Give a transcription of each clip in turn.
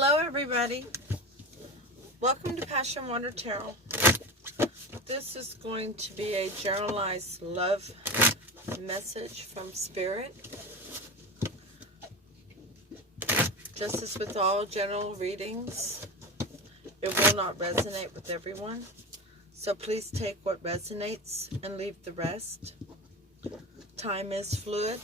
Hello everybody, welcome to Passion Water Tarot. This is going to be a generalized love message from Spirit. Just as with all general readings, it will not resonate with everyone. So please take what resonates and leave the rest. Time is fluid.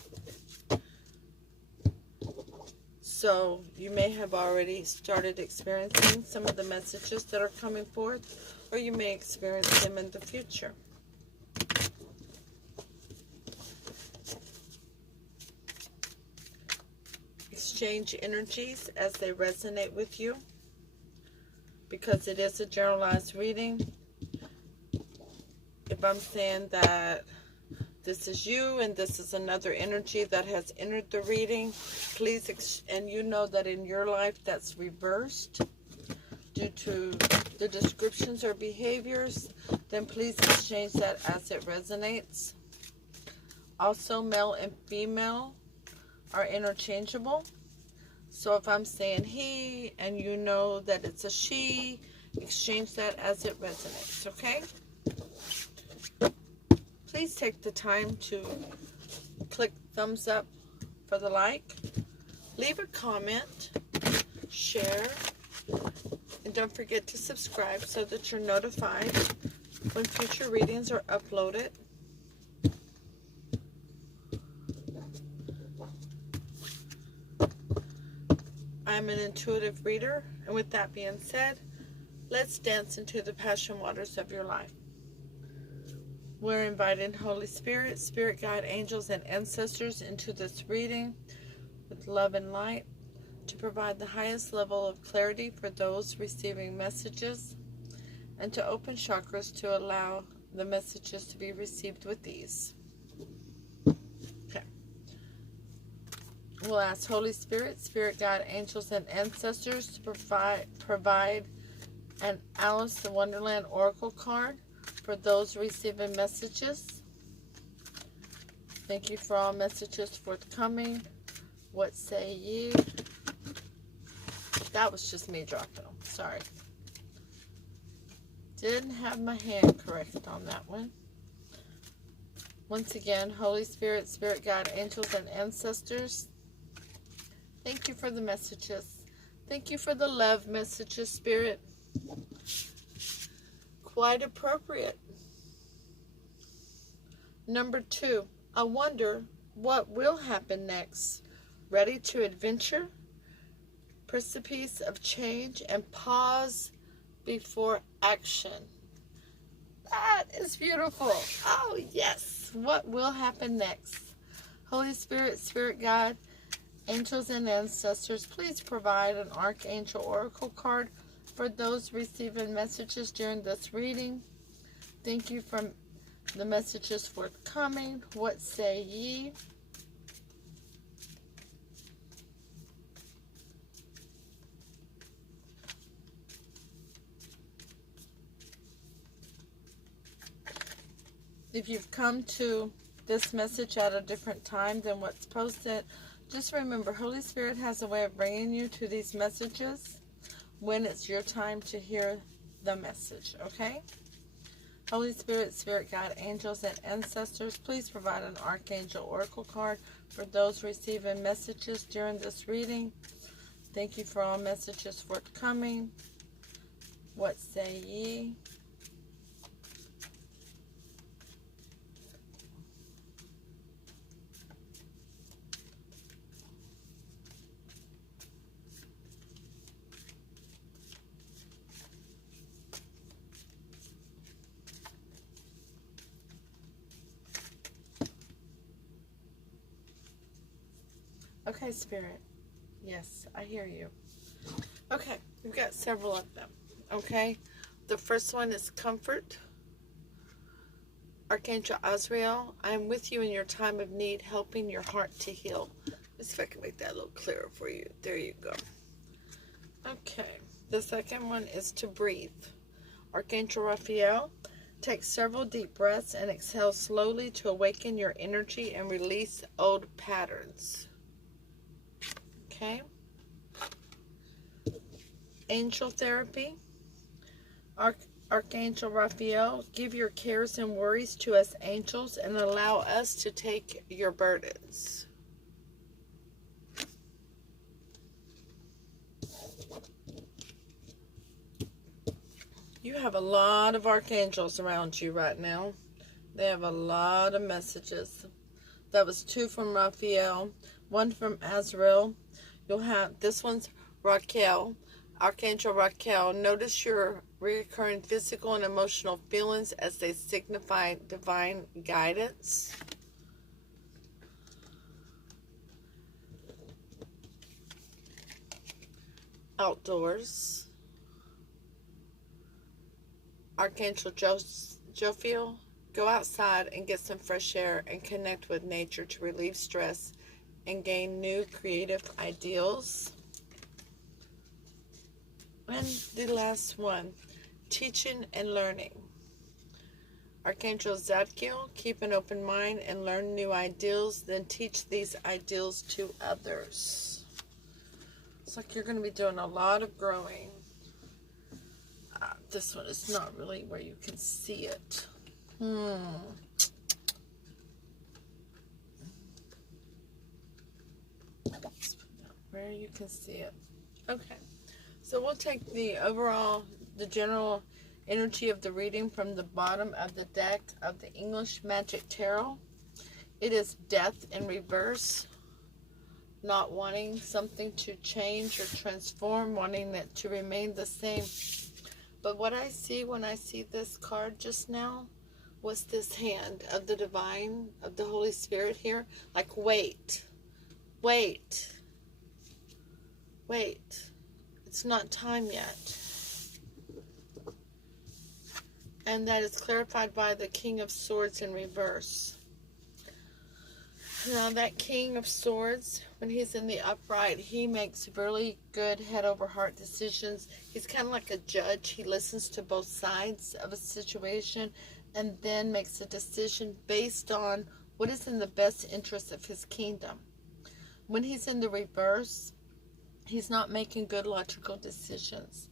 So you may have already started experiencing some of the messages that are coming forth, or you may experience them in the future. Exchange energies as they resonate with you, because it is a generalized reading. If I'm saying that this is you and this is another energy that has entered the reading, please, and you know that in your life that's reversed due to the descriptions or behaviors, then please exchange that as it resonates. Also, male and female are interchangeable. So if I'm saying he and you know that it's a she, exchange that as it resonates, okay? Please take the time to click thumbs up for the like, leave a comment, share, and don't forget to subscribe so that you're notified when future readings are uploaded. I'm an intuitive reader, and with that being said, let's dance into the passion waters of your life. We're inviting Holy Spirit, Spirit Guide, angels, and ancestors into this reading with love and light to provide the highest level of clarity for those receiving messages, and to open chakras to allow the messages to be received with ease. Okay. We'll ask Holy Spirit, Spirit Guide, angels, and ancestors to provide an Alice in Wonderland Oracle card for those receiving messages. Thank you for all messages forthcoming. What say ye? That was just me dropping them. Sorry. Didn't have my hand correct on that one. Once again, Holy Spirit, Spirit Guide, angels, and ancestors, thank you for the messages. Thank you for the love messages, Spirit. Quite appropriate. Number 2, I wonder what will happen next. Ready to adventure? Precipice of change and pause before action. That is beautiful. Oh, yes. What will happen next? Holy Spirit, Spirit Guide, angels, and ancestors, please provide an Archangel Oracle card for those receiving messages during this reading. Thank you for the messages forthcoming. What say ye? If you've come to this message at a different time than what's posted, just remember, Holy Spirit has a way of bringing you to these messages when it's your time to hear the message, okay? Holy Spirit, Spirit Guide, angels, and ancestors, please provide an Archangel Oracle card for those receiving messages during this reading. Thank you for all messages forthcoming. What say ye? Okay, Spirit. Yes, I hear you. Okay, we've got several of them. Okay, the first one is comfort. Archangel Azrael, I am with you in your time of need, helping your heart to heal. Let's see if I can make that a little clearer for you. There you go. Okay, the second one is to breathe. Archangel Raphael, take several deep breaths and exhale slowly to awaken your energy and release old patterns. Okay. Angel therapy. Archangel Raphael, give your cares and worries to us angels and allow us to take your burdens. You have a lot of archangels around you right now. They have a lot of messages. That was 2 from Raphael, 1 from Azrael. You'll have, this one's Raquel, Archangel Raquel. Notice your recurring physical and emotional feelings as they signify divine guidance. Outdoors. Archangel Jophiel, go outside and get some fresh air and connect with nature to relieve stress and gain new creative ideals. And the last one, teaching and learning. Archangel Zadkiel, keep an open mind and learn new ideals, then teach these ideals to others. It's like you're going to be doing a lot of growing. This one is not really where you can see it. Where you can see it. Okay. So we'll take the general energy of the reading from the bottom of the deck of the English Magic Tarot. It is death in reverse. Not wanting something to change or transform, wanting it to remain the same. But what I see when I see this card just now was this hand of the divine, of the Holy Spirit here. Like, wait. Wait. Wait. It's not time yet. And that is clarified by the King of Swords in reverse. Now that King of Swords, when he's in the upright, he makes really good head over heart decisions. He's kind of like a judge. He listens to both sides of a situation and then makes a decision based on what is in the best interest of his kingdom. When he's in the reverse, he's not making good logical decisions.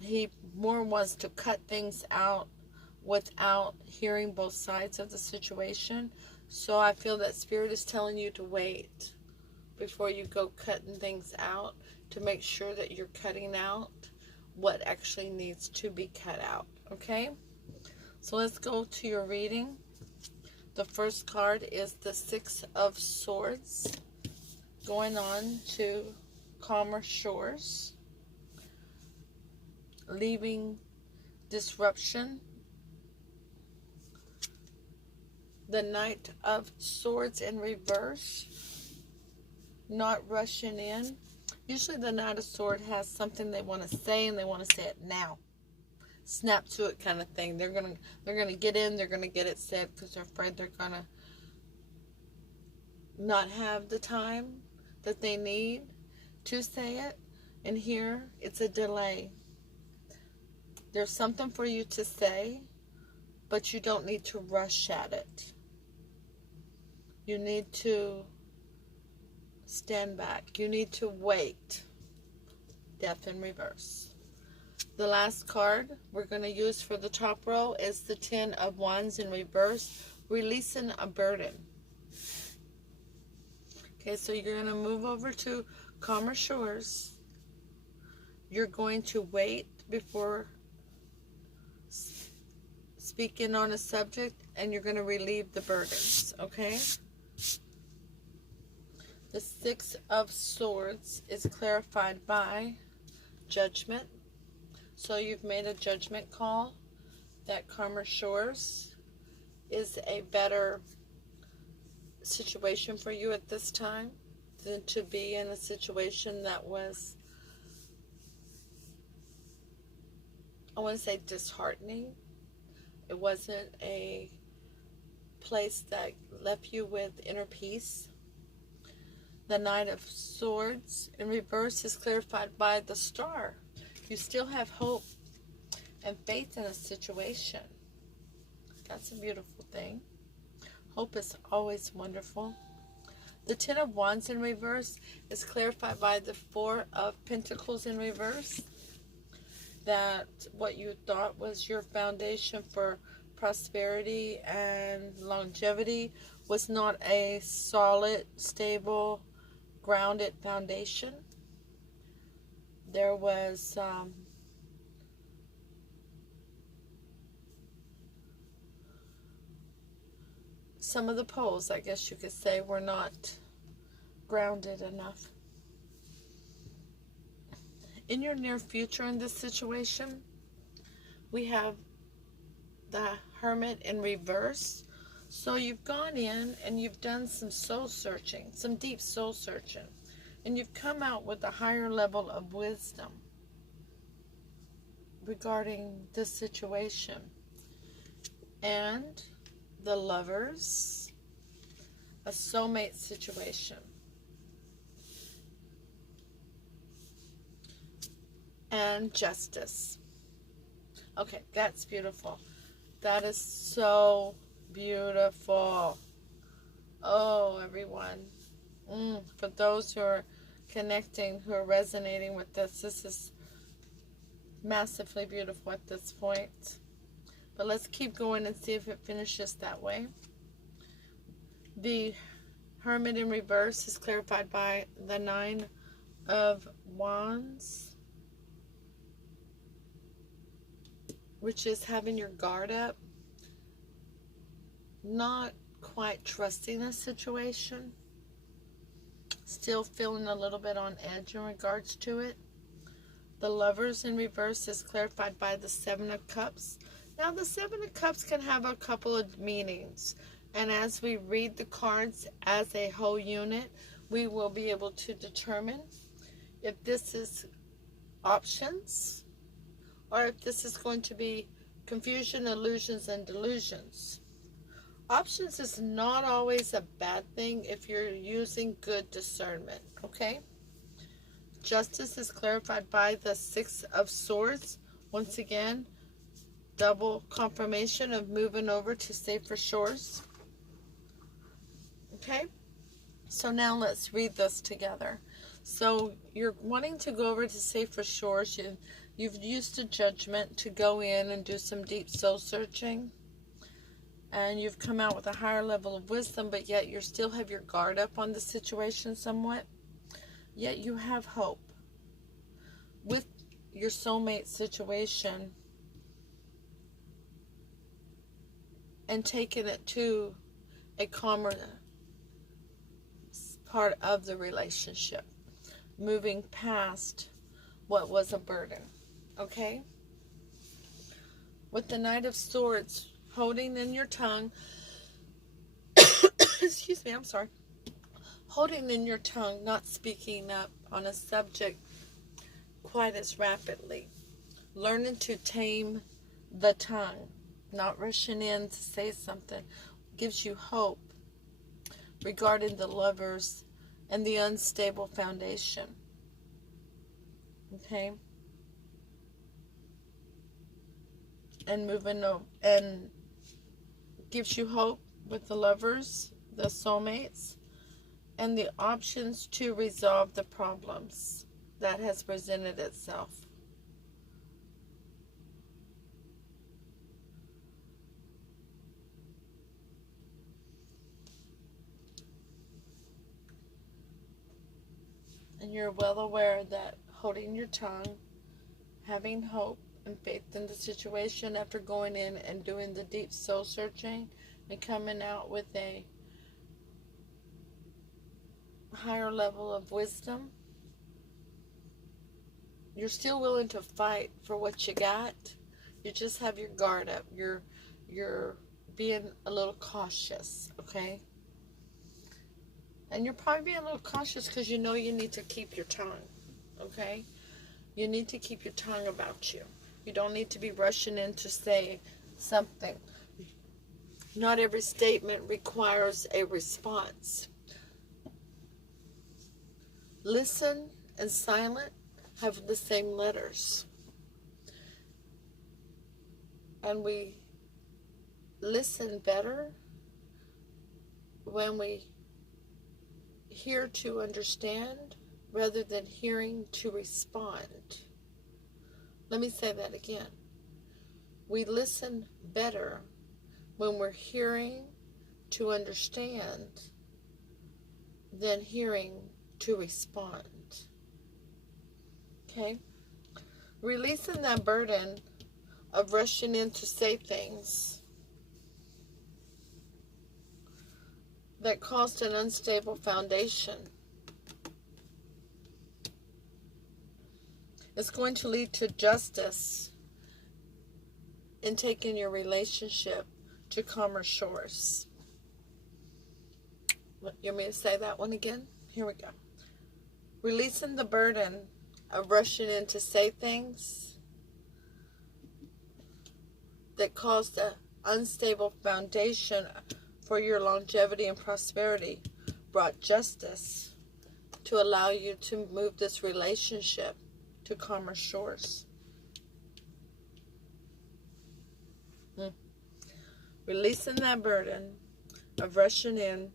He more wants to cut things out without hearing both sides of the situation. So I feel that Spirit is telling you to wait before you go cutting things out, to make sure that you're cutting out what actually needs to be cut out. Okay? So let's go to your reading. The first card is the 6 of Swords, going on to calmer shores, leaving disruption. The Knight of Swords in reverse, not rushing in. Usually the Knight of Swords has something they want to say and they want to say it now. Snap to it kind of thing. They're gonna get in, they're gonna get it said because they're afraid they're gonna not have the time that they need to say it. And here it's a delay. There's something for you to say, but you don't need to rush at it. You need to stand back. You need to wait. Death in reverse. The last card we're going to use for the top row is the 10 of Wands in reverse, releasing a burden. Okay, so you're going to move over to calmer shores. You're going to wait before speaking on a subject, and you're going to relieve the burdens, okay? The 6 of Swords is clarified by judgment. So you've made a judgment call that calmer shores is a better situation for you at this time than to be in a situation that was, I want to say, disheartening. It wasn't a place that left you with inner peace. The Knight of Swords in reverse is clarified by the Star. You still have hope and faith in a situation. That's a beautiful thing. Hope is always wonderful. The 10 of Wands in reverse is clarified by the 4 of Pentacles in reverse. that what you thought was your foundation for prosperity and longevity was not a solid, stable, grounded foundation. There was some of the poles, I guess you could say, were not grounded enough. In your near future in this situation, we have the Hermit in reverse. So you've gone in and you've done some soul searching, some deep soul searching, and you've come out with a higher level of wisdom regarding this situation. And the Lovers, a soulmate situation. And Justice. Okay, that's beautiful. That is so beautiful. Oh, everyone. For those who are connecting, who are resonating with this is massively beautiful at this point. But let's keep going and see if it finishes that way. The Hermit in reverse is clarified by the Nine of Wands, which is having your guard up, not quite trusting the situation, still feeling a little bit on edge in regards to it. The Lovers in reverse is clarified by the Seven of Cups. Now, the Seven of Cups can have a couple of meanings, and as we read the cards as a whole unit, we will be able to determine if this is options or if this is going to be confusion, illusions, and delusions. Options is not always a bad thing if you're using good discernment, okay? Justice is clarified by the Six of Swords. Once again, double confirmation of moving over to safer shores. Okay? So now let's read this together. So you're wanting to go over to safer shores. You've used a judgment to go in and do some deep soul searching. And you've come out with a higher level of wisdom, but yet you still have your guard up on the situation somewhat. Yet you have hope. With your soulmate situation and taking it to a calmer part of the relationship. Moving past what was a burden. Okay? With the Knight of Swords, holding in your tongue, excuse me, I'm sorry, holding in your tongue, not speaking up on a subject quite as rapidly, learning to tame the tongue, not rushing in to say something, gives you hope regarding the Lovers and the unstable foundation. Okay? And moving over, and gives you hope with the Lovers, the soulmates, and the options to resolve the problems that has presented itself. And you're well aware that holding your tongue, having hope and faith in the situation after going in and doing the deep soul searching and coming out with a higher level of wisdom, you're still willing to fight for what you got. You just have your guard up. You're being a little cautious, okay? And you're probably being a little cautious because you know you need to keep your tongue, okay? You need to keep your tongue about you. You don't need to be rushing in to say something. Not every statement requires a response. Listen and silent have the same letters. And we listen better when we hear to understand rather than hearing to respond. Let me say that again. We listen better when we're hearing to understand than hearing to respond. Okay? Releasing that burden of rushing in to say things that caused an unstable foundation. It's going to lead to justice in taking your relationship to calmer shores. You want me to say that one again? Here we go. Releasing the burden of rushing in to say things that caused an unstable foundation for your longevity and prosperity brought justice to allow you to move this relationship to calmer shores. Releasing that burden of rushing in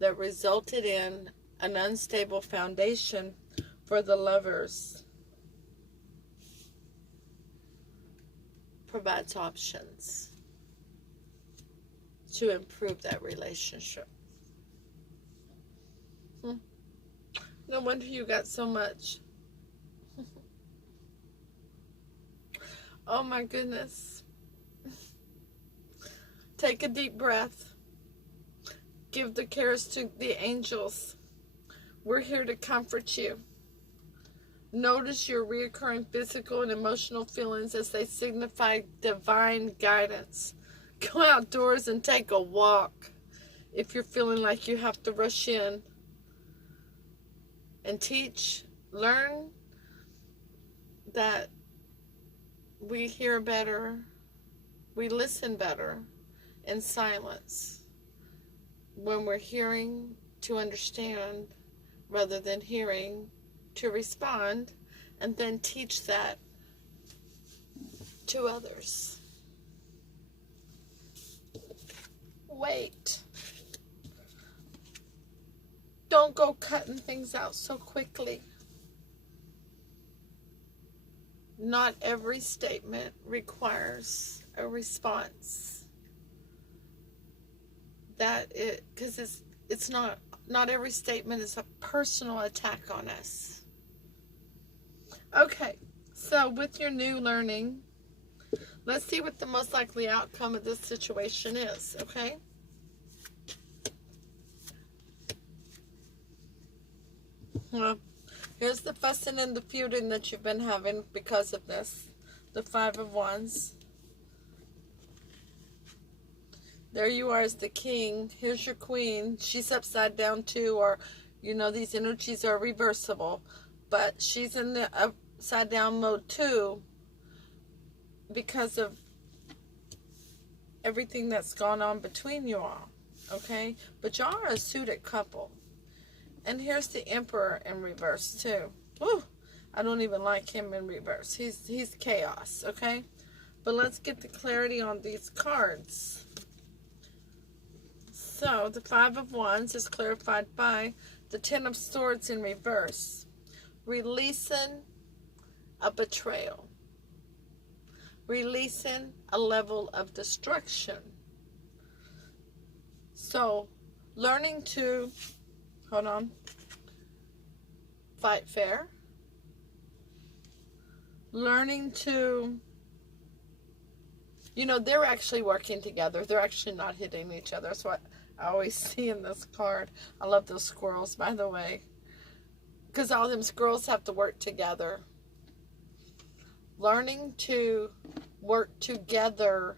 that resulted in an unstable foundation for the lovers provides options to improve that relationship. No wonder you got so much. Oh my goodness. Take a deep breath. Give the cares to the angels. We're here to comfort you. Notice your reoccurring physical and emotional feelings as they signify divine guidance. Go outdoors and take a walk if you're feeling like you have to rush in. And teach, learn that we hear better, we listen better in silence when we're hearing to understand rather than hearing to respond, and then teach that to others. Wait. Don't go cutting things out so quickly. Not every statement requires a response. Because it's not every statement is a personal attack on us. Okay, so with your new learning, let's see what the most likely outcome of this situation is, okay? Well, here's the fussing and the feuding that you've been having because of this. The Five of Wands. There you are as the king. Here's your queen. She's upside down too, or, these energies are reversible. But she's in the upside down mode too because of everything that's gone on between you all. Okay? But y'all are a suited couple. And here's the Emperor in reverse too. Woo! I don't even like him in reverse. He's chaos, okay? But let's get the clarity on these cards. So, the Five of Wands is clarified by the Ten of Swords in reverse. Releasing a betrayal. Releasing a level of destruction. So, learning to, hold on, fight fair. Learning to, they're actually working together. They're actually not hitting each other. That's what I always see in this card. I love those squirrels, by the way. Because all them squirrels have to work together. Learning to work together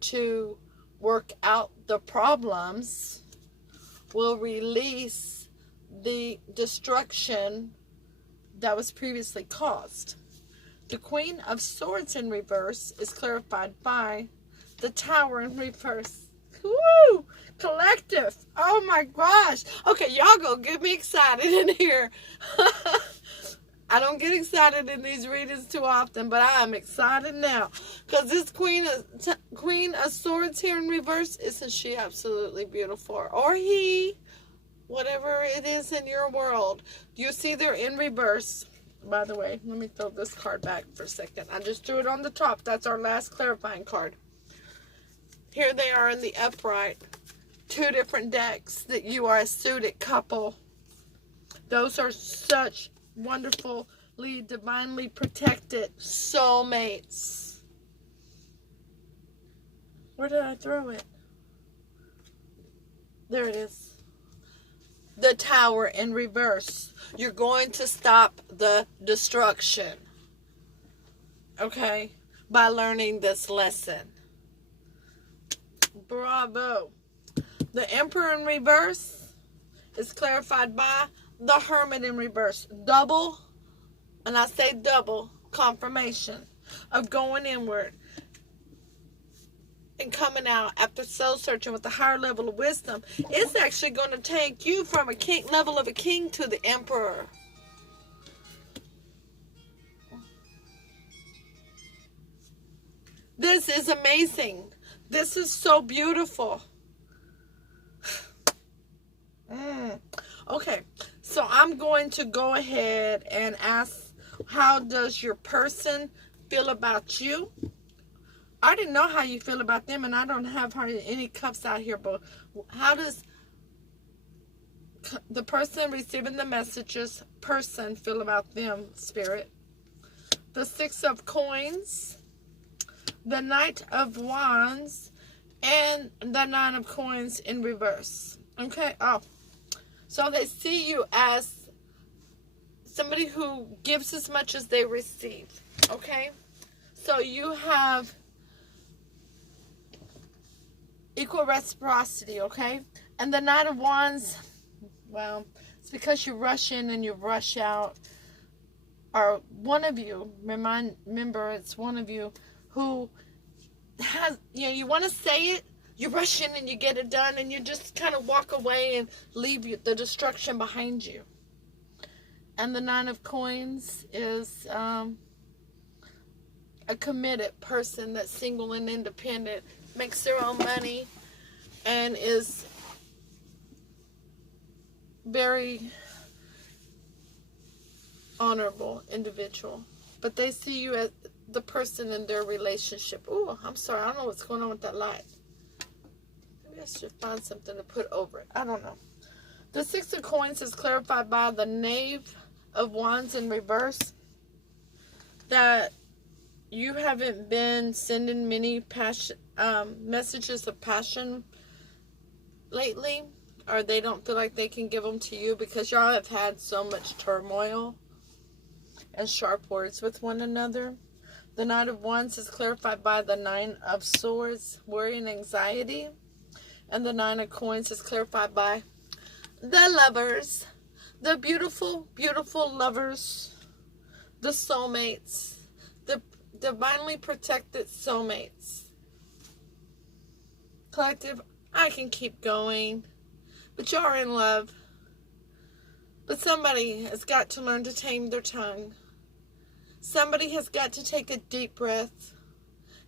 to work out the problems will release the destruction that was previously caused. The Queen of Swords in reverse is clarified by the Tower in reverse. Woo! Collective. Oh my gosh. Okay, y'all go get me excited in here. I don't get excited in these readings too often, but I am excited now. Because this Queen of Swords here in reverse, isn't she absolutely beautiful? Or he, whatever it is in your world. You see they're in reverse. By the way, let me throw this card back for a second. I just threw it on the top. That's our last clarifying card. Here they are in the upright. Two different decks that you are a suited couple. Those are such wonderfully, divinely protected soulmates. Where did I throw it? There it is. The Tower in reverse. You're going to stop the destruction. Okay? By learning this lesson. Bravo. The Emperor in reverse is clarified by the Hermit in reverse. Double, and I say double, confirmation of going inward and coming out after soul searching with a higher level of wisdom. It's actually going to take you from a king level of a king to the Emperor. This is amazing. This is so beautiful. Okay, so I'm going to go ahead and ask, how does your person feel about you? I didn't know how you feel about them, and I don't have hardly any cups out here, but how does the person receiving the messages person feel about them, Spirit? The Six of Coins, the Knight of Wands, and the Nine of Coins in reverse. Okay, so they see you as somebody who gives as much as they receive. Okay, so you have equal reciprocity. Okay, and the Knight of Wands, well, it's because you rush in and you rush out. Or one of you, remember, it's one of you who has, you want to say it, you rush in and you get it done, and you just kind of walk away and leave the destruction behind you. And the Nine of Coins is a committed person that's single and independent, makes their own money, and is very honorable individual. But they see you as the person in their relationship. Oh, I'm sorry. I don't know what's going on with that light. Maybe I should find something to put over it. I don't know. The Six of Coins is clarified by the Knave of Wands in reverse. That you haven't been sending many messages of passion lately. Or they don't feel like they can give them to you because y'all have had so much turmoil and sharp words with one another. The Knight of Wands is clarified by the Nine of Swords, worry and anxiety. And the Nine of Coins is clarified by the Lovers, the beautiful, beautiful lovers, the soulmates, the divinely protected soulmates. Collective, I can keep going, but y'all are in love. But somebody has got to learn to tame their tongue. Somebody has got to take a deep breath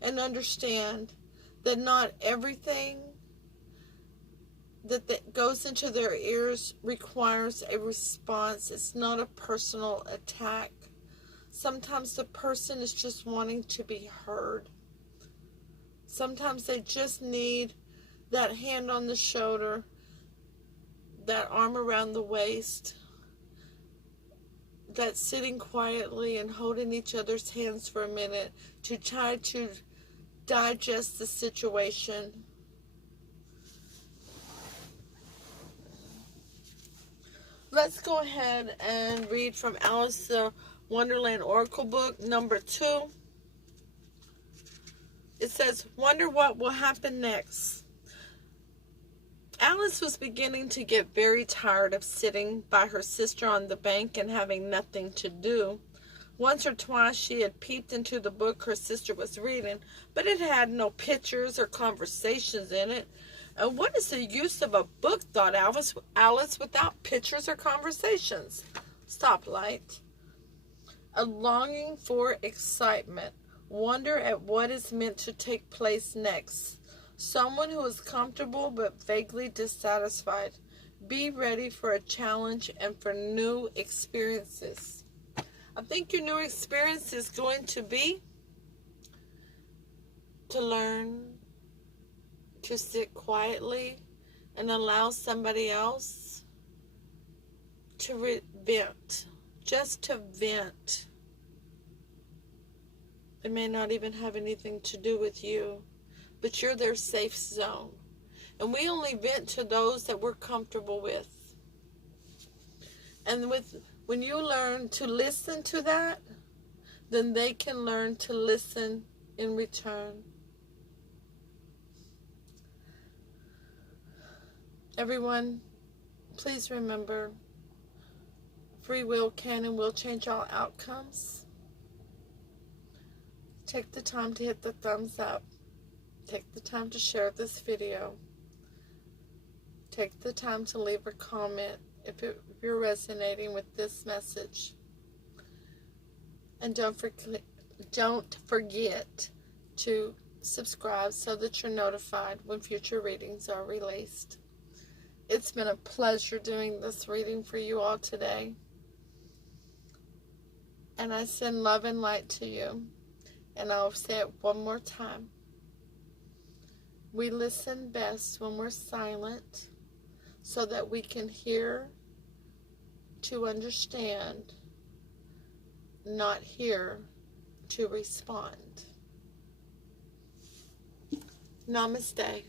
and understand that not everything that goes into their ears requires a response. It's not a personal attack. Sometimes the person is just wanting to be heard. Sometimes they just need that hand on the shoulder, that arm around the waist, that sitting quietly and holding each other's hands for a minute to try to digest the situation. Let's go ahead and read from Alice the Wonderland Oracle book number 2. It says, wonder what will happen next. Alice was beginning to get very tired of sitting by her sister on the bank and having nothing to do. Once or twice she had peeped into the book her sister was reading, but it had no pictures or conversations in it. And what is the use of a book, thought Alice, without pictures or conversations? Stoplight. A longing for excitement. Wonder at what is meant to take place next. Someone who is comfortable but vaguely dissatisfied. Be ready for a challenge and for new experiences. I think your new experience is going to be to learn to sit quietly and allow somebody else to vent, just to vent. It may not even have anything to do with you, but you're their safe zone. And we only vent to those that we're comfortable with. And when you learn to listen to that, then they can learn to listen in return. Everyone, please remember, free will can and will change all outcomes. Take the time to hit the thumbs up. Take the time to share this video. Take the time to leave a comment if you're resonating with this message. And don't forget to subscribe so that you're notified when future readings are released. It's been a pleasure doing this reading for you all today. And I send love and light to you. And I'll say it one more time. We listen best when we're silent so that we can hear to understand, not hear to respond. Namaste.